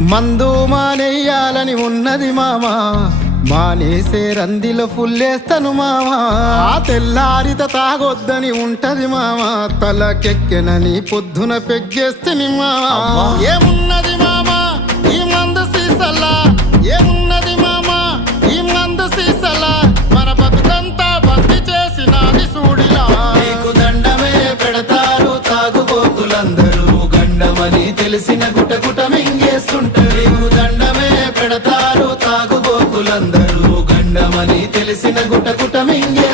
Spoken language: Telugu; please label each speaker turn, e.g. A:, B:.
A: మందు మానేయాలని ఉన్నది మామా. మానేసే రందిలో ఫుల్లేస్తాను మామా. ఆ తెల్లారిత తాగొద్దని ఉంటది మామా. తలకెక్కెనని పొద్దున పెగ్గేస్తని మామా. ఏమున్నది మామా? ఈ మందు సీసల్లా ఏమున్నది మామా? ఈ మందు సీసల్లా మన బతుకంతా బంది చేసినది సూడిలా
B: నీకు దండమే పెడతారు తాగుబోతులందరూ. గండమని తెలిసిన గుటగుట నీకు దండమే పెడతారు తాగుబోతులందరూ. గండమని తెలిసిన గుటగుట మింగే